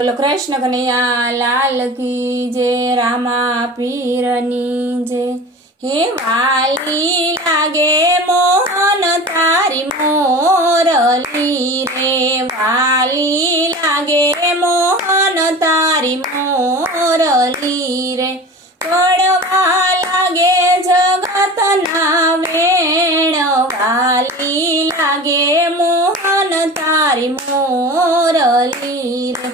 બોલો કૃષ્ણ કનૈયા લાલ કી જય, રામા પીરની જય। હે વાલી લાગે મોહન તારી મોરલી રે, વાલી લાગે મોહન તારી મોરલી રે, પડવા લાગે જગતના વેણ, વાલી લાગે મોહન તારી મોરલી રે,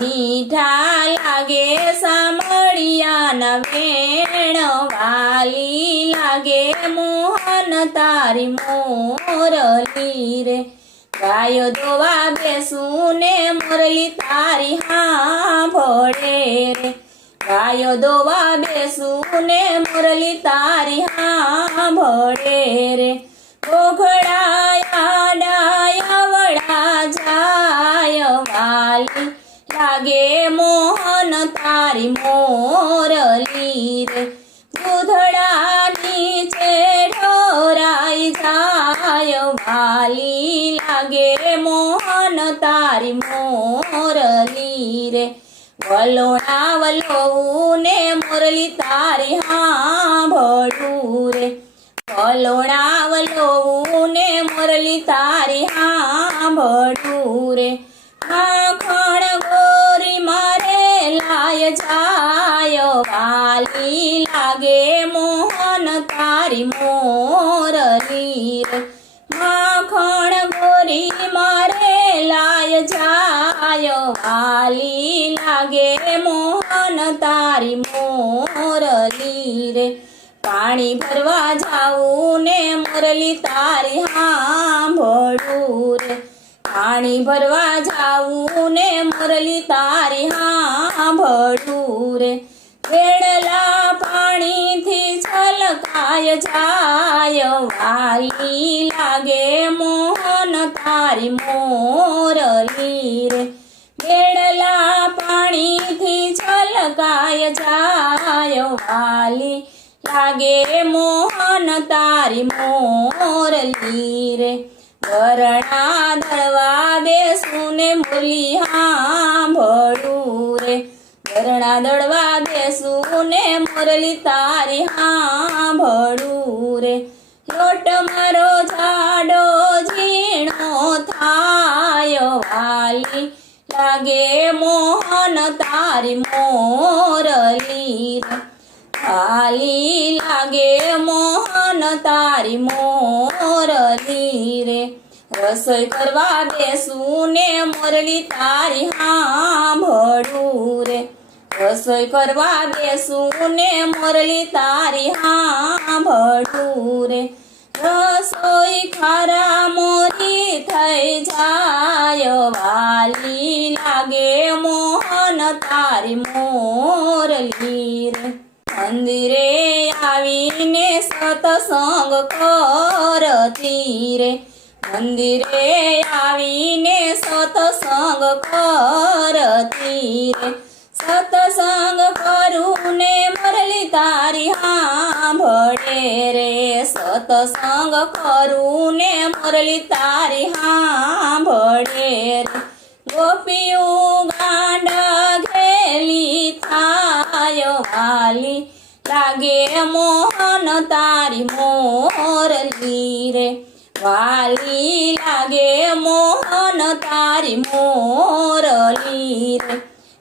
મીઠા લાગે સામળિયાના વેણ, વાલી લાગે મોહન તારી મોરલી રે, ગાયો દોવા બેસું ને મોરલી તારી સાંભળે રે, ગાયો દોવા બેસું ને મોરલી તારી સાંભળે રે, ગોઘડાયા ડાયા વડા જાય, વાલી લાગે મોહન તારી મોરલી રે, દૂધડા નીચે ઢોરાઈ જાય, વાલી લાગે મોહન તારી મોરલી રે, વલોણા વલોવું ને મોરલી તારી સાંભળું રે, વલોણા વલોવું ને મોરલી તારી સાંભળું રે, માખણ ગોરી મારે લાય જાય, વાલી લાગે મોહન તારી મોરલી રે, માખણ ગોરી મારે લાય જાય, વાલી લાગે મોહન તારી મોરલી રે, પાણી ભરવા જાવું ને મોરલી તારી સાંભળું રે, પાણી ભરવા જાવું ને મોરલી તારી સાંભળું રે, વેડલા પાણીથી છલકાય જાય, વાલી લાગે મોહન તારી મોરલી રે, વેડલા પાણીથી છલકાય જાય, વાલી લાગે મોહન તારી મોરલી રે, ગરણા દળવા બેસું ને મોરલી સાંભળું રે, ગરણા દળવા બેસું ને મોરલી તારી સાંભળું રે, લોટ મારો જાડો ઝીણો થાય, વાલી લાગે મોહન તારી મોરલી રે, વાલી લાગે મોહન તારી મોરલી રે, રસોઈ કરવા બેસું ને મોરલી તારી સાંભળું રે, રસોઈ કરવા બેસું ને મોરલી તારી સાંભળું રે, રસોઈ ખારા મોરી થઈ જાય, વાલી લાગે મોહન તારી મોરલી રે, મંદિરે આવીને સતસંગ કરતી રે, મંદિરે આવીને સતસંગ કરતી રે, સતસંગ કરું ને મોરલી તારી સાંભળે રે, સતસંગ કરું ને મોરલી તારી સાંભળે રે, ગોપીયું ગાંડા ઘેલી થાય, વાલી લાગે મોહન તારી મોરલી રે, વાલી લાગે મોહન તારી મોરલી રે,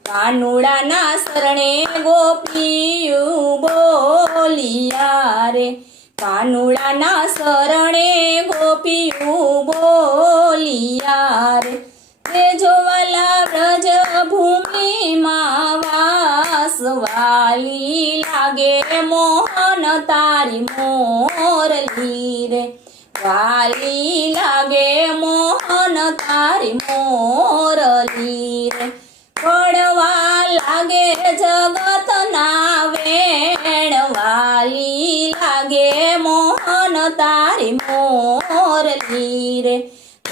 કાનુડાના શરણે ગોપીયું બોલિયા રે, કાનુડાના શરણે ગોપીયું બોલિયા રે, તે જોવાલા વ્રજ ભૂમિમાં વાસ, વાલી લાગે મોહન તારી મોરલી રે, વાલી લાગે મોહન તારી મોરલી રે, પડવા લાગે જગતના વેણ, વાલી લાગે મોહન તારી મોરલી રે,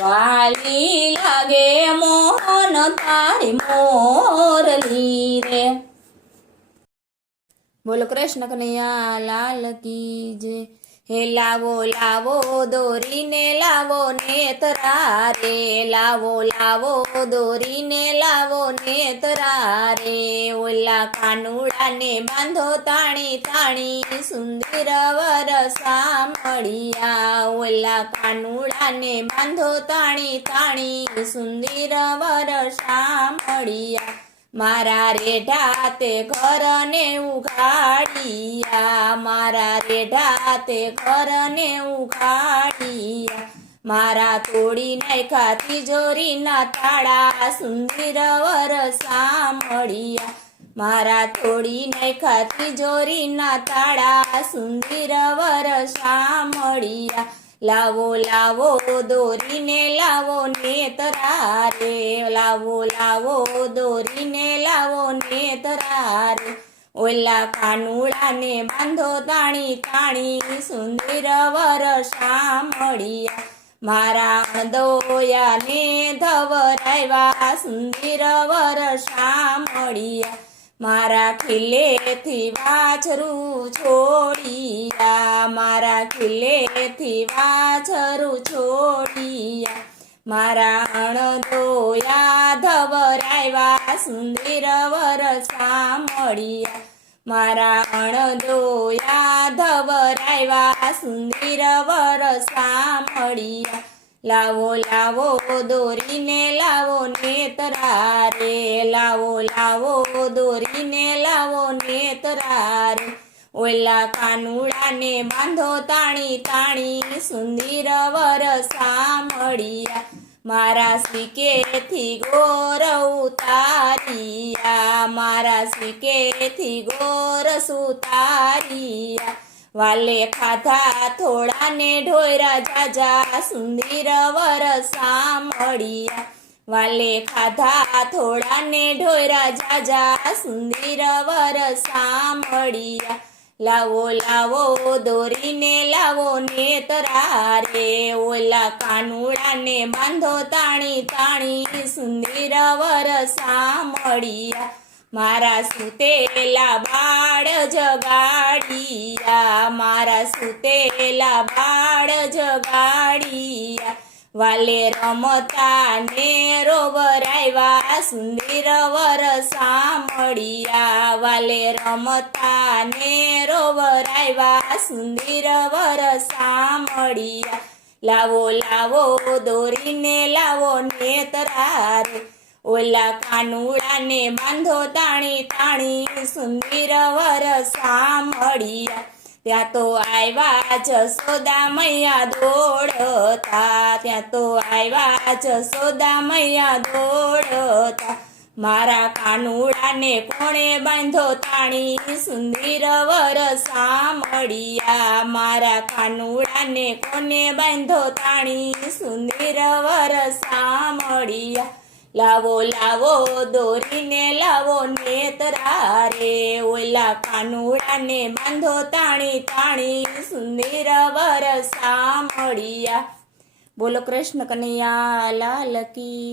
વાલી લાગે મોહન તારી મોરલી રે। બોલો કૃષ્ણ કનૈયા લાલ કી જય। હે લાવો લાવો દોરીને લાવો નેતરા રે, લાવો લાવો દોરીને લાવો નેતરા રે, ઓલા કાનુડાને બાંધો તાણી તાણી સુંદર વર સામળિયા, ઓલા કાનુડાને બાંધો તાણી તાણી સુંદર વર સામળિયા, મારા રેઢા તે ઘરને ઉઘાડિયા, મારા રેઢા તે ઘરને ઉઘાડિયા, મારા તોડી નાખ્યા તિજોરીના તાળા સુંદર વર સામળિયા, મારા તોડી નાખ્યા તિજોરીના તાળા સુંદર વર સામળિયા, લાવો લાવો દોરીને લાવો નેતરા રે, લાવો લાવો દોરીને લાવો નેતરા રે, ઓલા કાનુડાને બાંધો તાણી તાણી સુંદર વર સામળિયા, મારા અણદોયાને ધવરાવ્યા સુંદર વર સામળિયા, મારા ખીલેથી વાછરું છોડિયા, મારા ખીલેથી વાછરું છોડિયા, મારા અણદોયા ધવરાવ્યા સુંદર વર સામળિયા, મારા અણદોયા ધવરાવ્યા સુંદર વર સામળિયા, લાવો લાવો દોરીને લાવો નેતરા રે, લાવો લાવો દોરીને લાવો નેતરા રે, ઓલા કાનુડાને બાંધો તાણી તાણી સુંદર વર સામળિયા, મારા સિકેથી ગોર ઉતારિયા, મારા સિકેથી ગોર સુતારિયા, વાલે ખાધા થોડાને ઢોયરા જાજા સુંદર વર સામળિયા, વાલે ખાધા થોડાને ઢોયરા જાજા સુંદર વર સામળિયા, લાવો લાવો દોરીને લાવો નેતરા રે, ઓલા કાનુડાને બાંધો તાણી તાણી સુંદર વર સામળિયા, મારા સુતેલા બાળ જગાડિયા, મારા સુતેલા બાળ જગાડિયા, વાલે રમતા ને રોવરાવ્યા સુંદર વર સામળિયા, વાલે રમતા ને રોવરાવ્યા સુંદર વર સામળિયા, લાવો લાવો દોરીને લાવો નેતરા રે, ઓલા કાનુડાને બાંધો તાણી તાણી સુંદર વર સામળિયા, ત્યાં તો આવ્યા જસોદા મૈયા દોડતા, ત્યાં તો આવ્યા જસોદા મૈયા દોડતા, મારા કાનુડાને કોણે બાંધો તાણી સુંદર વર સામળિયા, મારા કાનુડાને કોને બાંધો તાણી સુંદર વર સામળિયા, લાવો લાવો દોરીને લાવો નેતરા રે, ઓલા કાનુડાને બાંધો તાણી તાણી સુંદર વર સામળિયા, બોલો કૃષ્ણ કનૈયા લાલ કી.